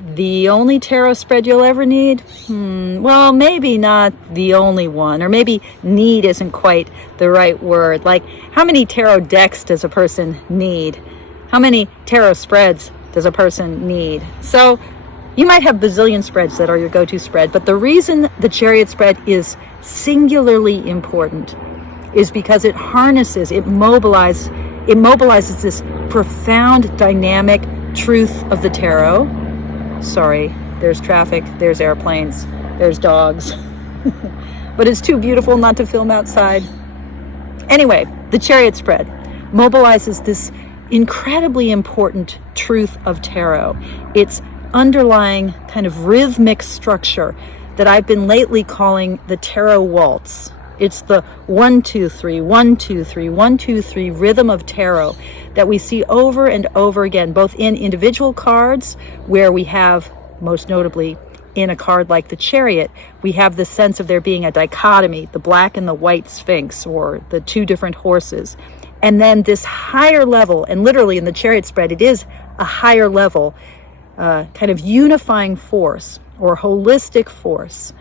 The only tarot spread you'll ever need? Well, maybe not the only one, or maybe need isn't quite the right word. Like, how many tarot decks does a person need? How many tarot spreads does a person need? So you might have bazillion spreads that are your go-to spread, but the reason the Chariot spread is singularly important is because it harnesses, it mobilizes this profound dynamic truth of the tarot. Sorry, there's traffic, there's airplanes, there's dogs. But it's too beautiful not to film outside. Anyway, the Chariot spread mobilizes this incredibly important truth of tarot. It's underlying kind of rhythmic structure that I've been lately calling the tarot waltz. It's the 1, 2, 3, 1, 2, 3, 1, 2, 3 rhythm of tarot that we see over and over again, both in individual cards, where we have, most notably in a card like the Chariot, we have the sense of there being a dichotomy, the black and the white Sphinx, or the two different horses. And then this higher level, and literally in the Chariot spread, it is a higher level kind of unifying force or holistic force,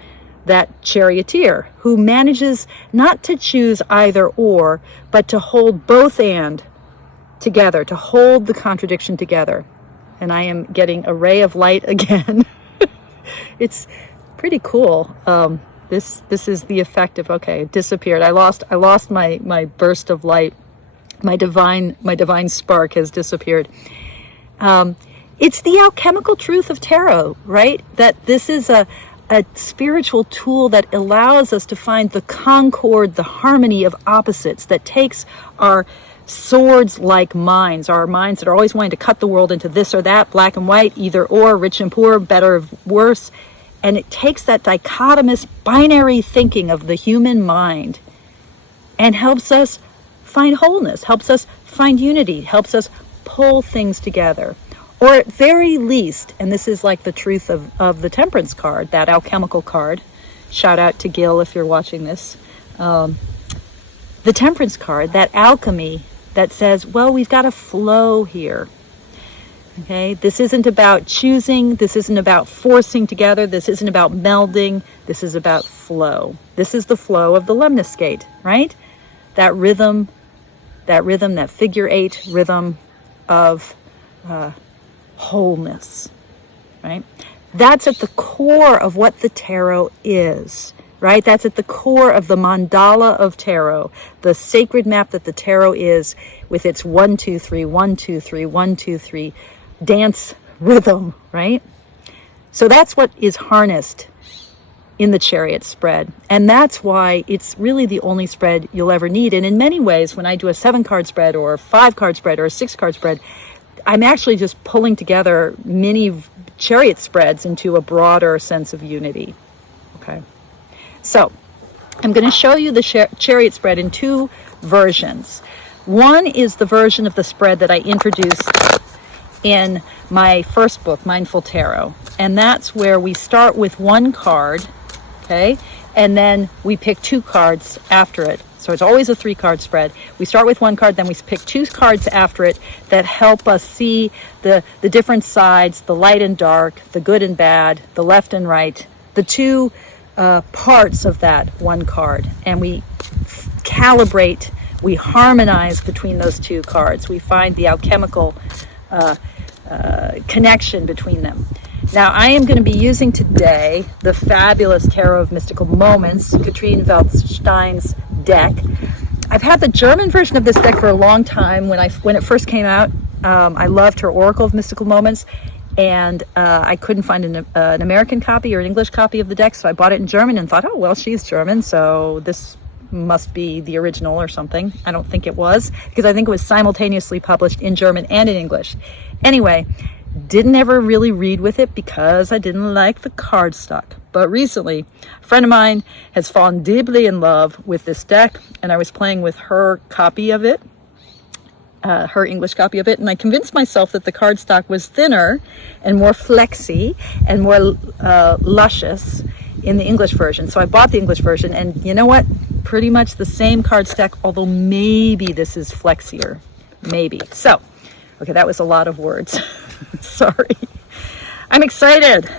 that charioteer who manages not to choose either or, but to hold both and together, to hold the contradiction together. And I am getting a ray of light again. It's pretty cool. This is the effect of, okay, it disappeared. I lost my burst of light. My divine spark has disappeared. It's the alchemical truth of tarot, right? That this is a spiritual tool that allows us to find the concord, the harmony of opposites, that takes our swords-like minds, our minds that are always wanting to cut the world into this or that, black and white, either or, rich and poor, better or worse, and it takes that dichotomous binary thinking of the human mind and helps us find wholeness, helps us find unity, helps us pull things together. Or at very least, and this is like the truth of the Temperance card, that alchemical card. Shout out to Gil if you're watching this. The Temperance card, that alchemy that says, well, we've got a flow here. Okay, this isn't about choosing, this isn't about forcing together, this isn't about melding, this is about flow. This is the flow of the lemniscate, right? That rhythm, that figure 8 rhythm of wholeness, right? That's at the core of what the tarot is, right? That's at the core of the mandala of tarot, the sacred map that the tarot is, with its 1, 2, 3, 1, 2, 3, 1, 2, 3 dance rhythm, right? So that's what is harnessed in the Chariot spread. And that's why it's really the only spread you'll ever need. And in many ways, when I do a 7-card spread or a 5-card spread or a 6-card spread, I'm actually just pulling together mini Chariot spreads into a broader sense of unity. Okay. So I'm going to show you the Chariot spread in 2 versions. One is the version of the spread that I introduced in my first book, Mindful Tarot. And that's where we start with 1 card, okay? And then we pick 2 cards after it. So it's always a 3-card spread. We start with 1 card, then we pick 2 cards after it that help us see the different sides, the light and dark, the good and bad, the left and right, the 2 parts of that 1 card. And we calibrate, we harmonize between those 2 cards. We find the alchemical connection between them. Now, I am going to be using today the fabulous Tarot of Mystical Moments, Katrine Waldstein's deck. I've had the German version of this deck for a long time. When it first came out, I loved her Oracle of Mystical Moments, and I couldn't find an American copy or an English copy of the deck, so I bought it in German and thought, oh, well, she's German, so this must be the original or something. I don't think it was, because I think it was simultaneously published in German and in English. Anyway, didn't ever really read with it because I didn't like the cardstock. But recently, a friend of mine has fallen deeply in love with this deck, and I was playing with her copy of it, her English copy of it, and I convinced myself that the cardstock was thinner and more flexy and more luscious in the English version. So I bought the English version, and you know what? Pretty much the same cardstock, although maybe this is flexier. Maybe. So, okay, that was a lot of words. Sorry. I'm excited.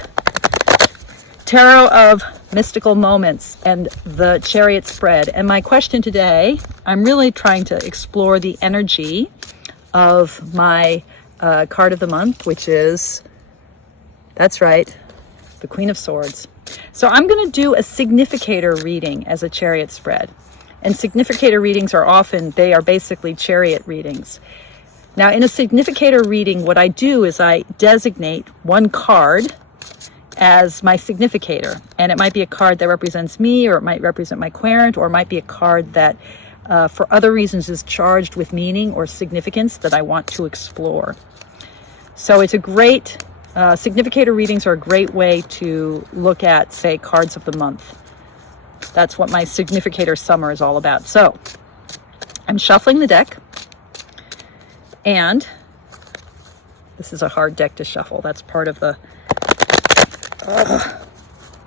Tarot of Mystical Moments and the Chariot Spread. And my question today, I'm really trying to explore the energy of my card of the month, which is, that's right, the Queen of Swords. So I'm going to do a Significator reading as a Chariot Spread. And Significator readings are often, they are basically chariot readings. Now, in a Significator reading, what I do is I designate one card as my significator. And it might be a card that represents me, or it might represent my querent, or it might be a card that, for other reasons, is charged with meaning or significance that I want to explore. So it's a great, Significator readings are a great way to look at, say, cards of the month. That's what my Significator summer is all about. So I'm shuffling the deck. And this is a hard deck to shuffle. That's part of the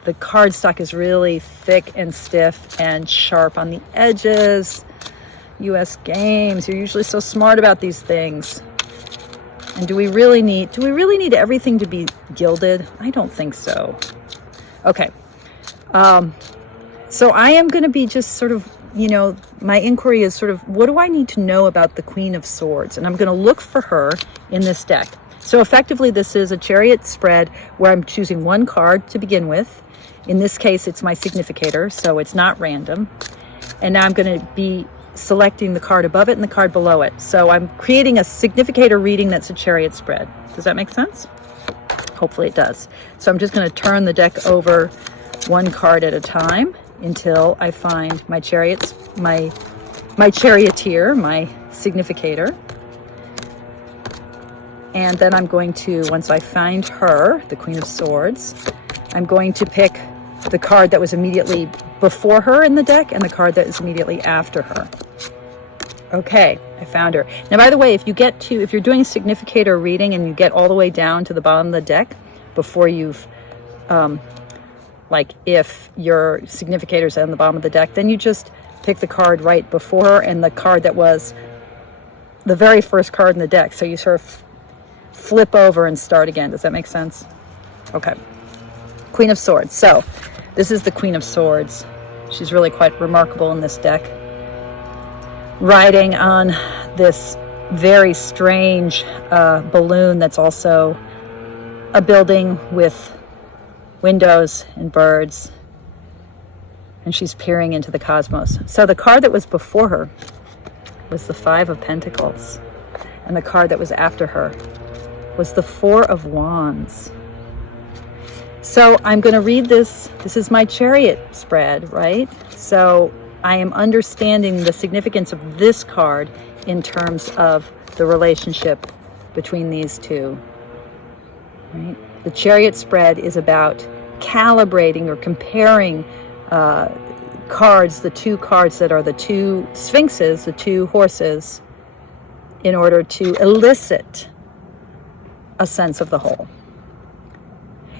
cardstock is really thick and stiff and sharp on the edges. US Games, you're usually so smart about these things. And do we really need everything to be gilded? I don't think so. Okay. So I am going to be just sort of, my inquiry is sort of, what do I need to know about the Queen of Swords? And I'm going to look for her in this deck. So effectively, this is a Chariot Spread where I'm choosing one card to begin with. In this case, it's my Significator, so it's not random. And now I'm going to be selecting the card above it and the card below it. So I'm creating a Significator reading that's a Chariot Spread. Does that make sense? Hopefully it does. So I'm just going to turn the deck over one card at a time until I find my chariots, my charioteer, my significator. And then I'm going to, once I find her, the Queen of Swords, I'm going to pick the card that was immediately before her in the deck and the card that is immediately after her. Okay, I found her. Now, by the way, if you're doing a significator reading and you get all the way down to the bottom of the deck before you've, like if your significator's on the bottom of the deck, then you just pick the card right before her and the card that was the very first card in the deck. So you sort of flip over and start again. Does that make sense? Okay. Queen of Swords. So this is the Queen of Swords. She's really quite remarkable in this deck. Riding on this very strange balloon that's also a building with windows and birds. And she's peering into the cosmos. So the card that was before her was the Five of Pentacles. And the card that was after her was the Four of Wands. So I'm going to read this. This is my Chariot Spread, right? So I am understanding the significance of this card in terms of the relationship between these two. Right? The Chariot Spread is about calibrating or comparing cards, the two cards that are the two sphinxes, the two horses, in order to elicit a sense of the whole.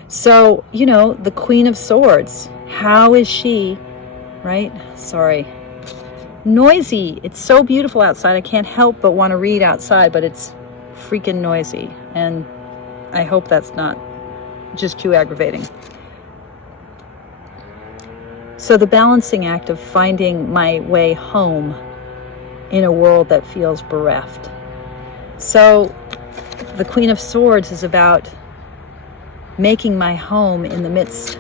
So, the Queen of Swords, how is she, right? Sorry. Noisy. It's so beautiful outside. I can't help but want to read outside, but it's freaking noisy. And I hope that's not just too aggravating. So the balancing act of finding my way home in a world that feels bereft. So the Queen of Swords is about making my home in the midst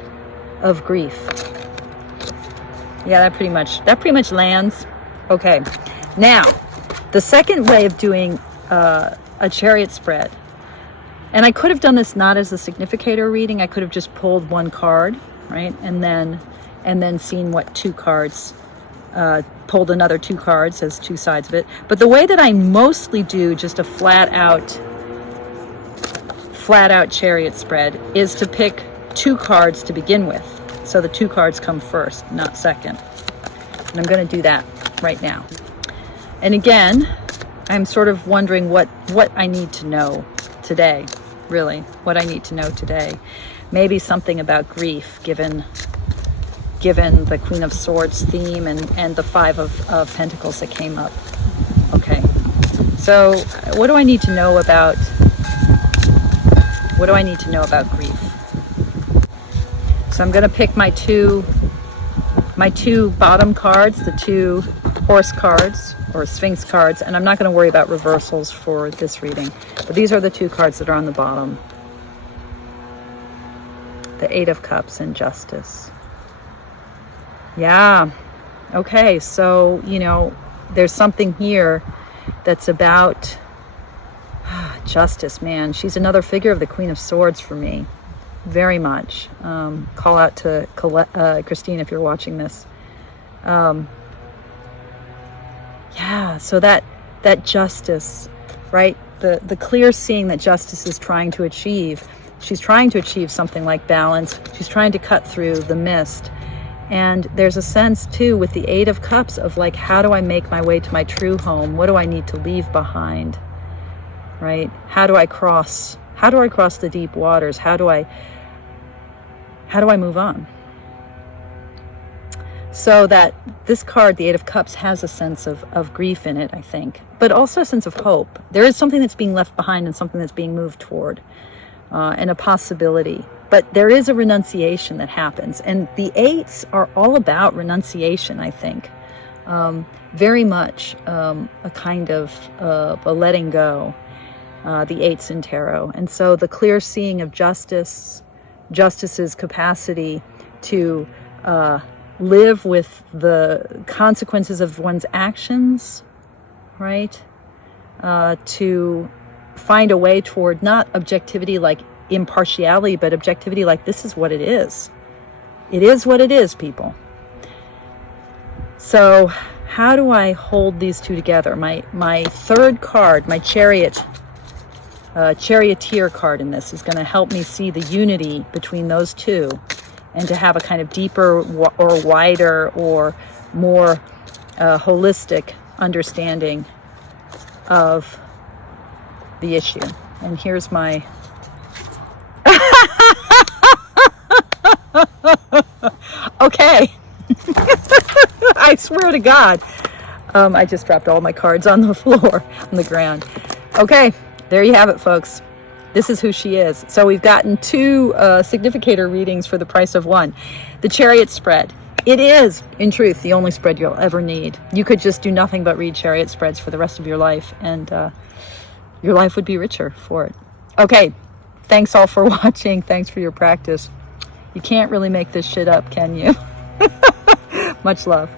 of grief. Yeah, that pretty much lands. Okay. Now, the second way of doing a Chariot Spread, and I could have done this not as a significator reading. I could have just pulled one card, right? And then seen what two cards, pulled another two cards as two sides of it. But the way that I mostly do just a flat out Chariot Spread is to pick two cards to begin with. So the two cards come first, not second. And I'm going to do that right now. And again, I'm sort of wondering what I need to know today, really, what I need to know today. Maybe something about grief, given the Queen of Swords theme and the Five of Pentacles that came up. Okay, so what do I need to know about What do I need to know about grief? So I'm going to pick my two bottom cards, the two horse cards or Sphinx cards, and I'm not going to worry about reversals for this reading. But these are the two cards that are on the bottom. The Eight of Cups and Justice. Yeah. Okay, so, there's something here that's about justice, man. She's another figure of the Queen of Swords for me. Very much. Call out to Christine if you're watching this. Yeah, so that justice, right? The clear seeing that justice is trying to achieve. She's trying to achieve something like balance. She's trying to cut through the mist. And there's a sense too with the Eight of Cups of like, how do I make my way to my true home? What do I need to leave behind? Right? How do I cross the deep waters? How do I move on? So that this card, the Eight of Cups, has a sense of grief in it, I think, but also a sense of hope. There is something that's being left behind and something that's being moved toward, and a possibility. But there is a renunciation that happens. And the eights are all about renunciation, I think. Very much a kind of a letting go, the eights in tarot. And so the clear seeing of justice's capacity to live with the consequences of one's actions, right? To find a way toward not objectivity like impartiality, but objectivity like this is what it is. It is what it is, people. So how do I hold these two together? My third card, my charioteer card in this is going to help me see the unity between those two and to have a kind of deeper or wider or more holistic understanding of the issue. And here's my okay. I swear to God. I just dropped all my cards on the floor, on the ground. Okay, there you have it, folks. This is who she is. So we've gotten two Significator readings for the price of one. The Chariot Spread. It is, in truth, the only spread you'll ever need. You could just do nothing but read Chariot Spreads for the rest of your life, and your life would be richer for it. Okay, thanks all for watching. Thanks for your practice. You can't really make this shit up, can you? Much love.